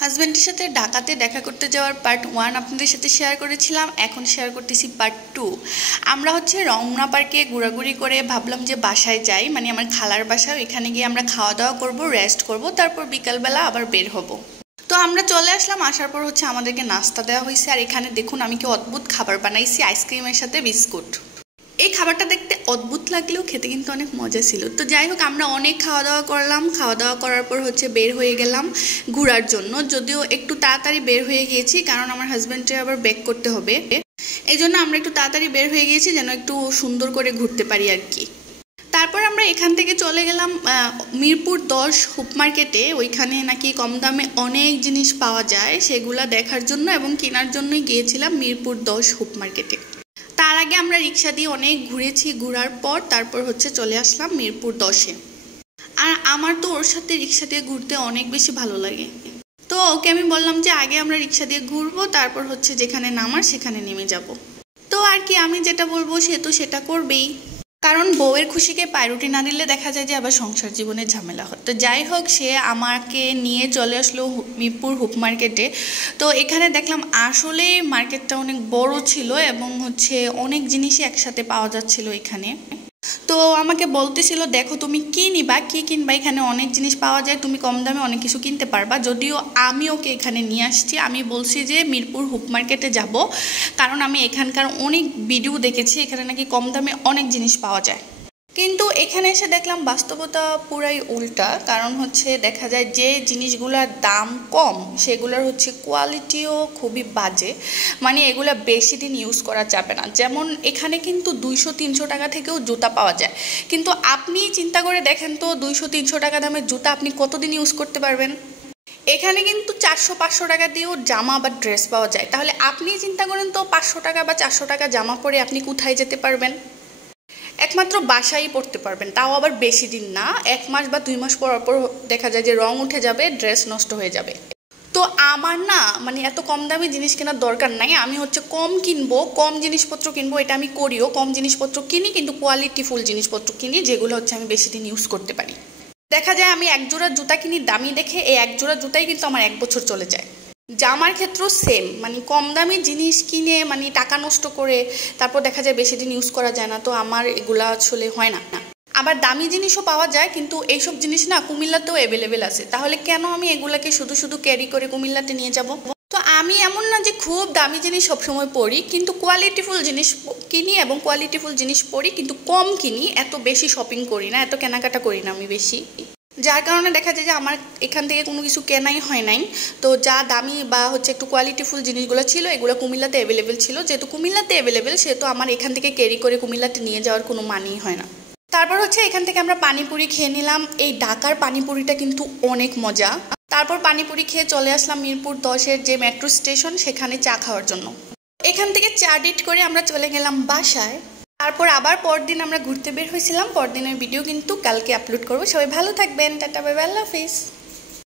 হাজব্যান্ডের সাথে ঢাকাতে দেখা করতে যাওয়ার পার্ট 1 আপনাদের সাথে শেয়ার করেছিলাম। এখন শেয়ার করতেছি পার্ট 2। আমরা রমনা পার্কে ঘোরাঘুরি করে ভাবলাম যে বাসায় যাই, মানে আমার খালার বাসা। এখানে গিয়ে আমরা খাওয়া দাওয়া করব, রেস্ট করব, তারপর বিকালবেলা আবার বের হব। তো আমরা চলে আসলাম। আসার পর আমাদেরকে নাস্তা দেওয়া হয়েছে। আর এখানে দেখুন আমি কি অদ্ভুত খাবার বানাইছি, আইসক্রিমের সাথে বিস্কুট। এই খাবারটা দেখতে অদ্ভুত লাগলেও খেতে কিন্তু অনেক মজা ছিল। তো যাই হোক, আমরা অনেক খাওয়া দাওয়া করলাম। খাওয়া দাওয়া করার পর বের হয়ে গেলাম ঘোরার জন্য। যদিও একটু তাড়াতাড়ি বের হয়ে গিয়েছি, কারণ আমার হাজব্যান্ডের আবার ব্যাক করতে হবে। এই জন্য আমরা একটু তাড়াতাড়ি বের হয়ে গিয়েছি, যেন একটু সুন্দর করে ঘুরতে পারি আর কি। তারপর আমরা এখান থেকে চলে গেলাম মিরপুর 10 হুপ মার্কেটে। ওইখানে নাকি কম দামে অনেক জিনিস পাওয়া যায়, সেগুলা দেখার জন্য এবং কেনার জন্যই গিয়েছিলাম মিরপুর 10 হুপ মার্কেটে। তার আগে আমরা রিক্সা দিয়ে অনেক ঘুরেছি। ঘোরার পর তারপর চলে আসলাম মিরপুর 10-এ। আর আমার তো ওর সাথে রিক্সা দিয়ে ঘুরতে অনেক বেশি ভালো লাগে। তো ওকে আমি বললাম যে আগে আমরা রিক্সা দিয়ে ঘুরবো, তারপর যেখানে নামার সেখানে নেমে যাব। তো আর কি, আমি যেটা বলবো সে তো সেটা করবেই, কারণ বউয়ের খুশিকে পায়রুটি না দিলে দেখা যায় যে আবার সংসার জীবনের ঝামেলা হয়। তো যাই হোক, সে আমাকে নিয়ে চলে আসলো মিরপুর হুপ মার্কেটে। তো এখানে দেখলাম আসলে মার্কেটটা অনেক বড় ছিল এবং অনেক জিনিসই একসাথে পাওয়া যাচ্ছিল এখানে। তো আমাকে বলতেছিল, দেখো তুমি কি নিবা, কি কিনবা, এখানে অনেক জিনিস পাওয়া যায়, তুমি কম দামে অনেক কিছু কিনতে পারবা। যদিও আমি ওকে এখানে নিয়ে আসছি, আমি বলছি যে মিরপুর হুপ মার্কেটে যাব, কারণ আমি এখানকার অনেক ভিডিও দেখেছি, এখানে নাকি কম দামে অনেক জিনিস পাওয়া যায়। কিন্তু এখানে এসে দেখলাম বাস্তবতা পুরাই উল্টা। কারণ দেখা যায় যে জিনিসগুলোর দাম কম সেগুলোর কোয়ালিটিও খুবই বাজে, মানে এগুলা বেশি দিন ইউজ করা যাবে না। যেমন এখানে কিন্তু 200-300 টাকা থেকেও জুতা পাওয়া যায়, কিন্তু আপনি চিন্তা করে দেখেন তো 200-300 টাকা দামের জুতা আপনি কতদিন ইউজ করতে পারবেন? এখানে কিন্তু 400-500 টাকা দিয়েও জামা বা ড্রেস পাওয়া যায়। তাহলে আপনি চিন্তা করেন তো 500 টাকা বা 400 টাকা জামা পরে আপনি কোথায় যেতে পারবেন? একমাত্র বাসায় পড়তে পারবেন, তাও আবার বেশি দিন না। 1 মাস বা 2 মাস পর পর দেখা যায় যে রং উঠে যাবে, ড্রেস নষ্ট হয়ে যাবে। তো আমার না, মানে এত কম দামি জিনিস কেনার দরকার নাই। আমি কম কিনবো, কম জিনিসপত্র কিনবো, এটা আমি করিও। কম জিনিসপত্র কিনি, কিন্তু কোয়ালিটিফুল জিনিসপত্র কিনি, যেগুলো আমি বেশি দিন ইউজ করতে পারি। দেখা যায় আমি এক জোড়া জুতা কিনি দামি দেখে, এই এক জোড়া জুতাই কিন্তু আমার 1 বছর চলে যায়। জামার ক্ষেত্রেও সেম, মানে কম দামি জিনিস কিনে মানে টাকা নষ্ট করে তারপর দেখা যায় বেশি দিন ইউজ করা যায় না। তো আমার এগুলা হয় না। আবার দামি জিনিসও পাওয়া যায়, কিন্তু এইসব জিনিস না কুমিল্লাতেও অ্যাভেলেবেল আছে। তাহলে কেন আমি এগুলাকে শুধু শুধু ক্যারি করে কুমিল্লাতে নিয়ে যাব? তো আমি এমন না যে খুব দামি জিনিস সবসময় পরি, কিন্তু কোয়ালিটিফুল জিনিস কিনি এবং কোয়ালিটিফুল জিনিস পরি, কিন্তু কম কিনি। এত বেশি শপিং করি না, এত কেনাকাটা করি না আমি বেশি, যার কারণে দেখা যায় যে আমার এখান থেকে কোনো কিছু কেনাই হয় নাই। তো যা দামি বা একটু কোয়ালিটিফুল জিনিসগুলো ছিল, এগুলো কুমিল্লাতে অ্যাভেলেবেল ছিল। যেহেতু কুমিল্লাতে অ্যাভেলেবেল, সেহেতু আমার এখান থেকে ক্যারি করে কুমিল্লাতে নিয়ে যাওয়ার কোনো মানেই হয় না। তারপর এখান থেকে আমরা পানিপুরি খেয়ে নিলাম। এই ঢাকার পানিপুরিটা কিন্তু অনেক মজা। তারপর পানিপুরি খেয়ে চলে আসলাম মিরপুর 10-এর যে মেট্রো স্টেশন, সেখানে চা খাওয়ার জন্য। এখান থেকে চা ডেট করে আমরা চলে গেলাম বাসায়। তারপর আবার পরদিন আমরা ঘুরতে বের হয়েছিলাম। পরদিনের ভিডিও কিন্তু কালকে আপলোড করবো। সবাই ভালো থাকবেন, টাটা, বাই বাই, আল্লাহ হাফিজ।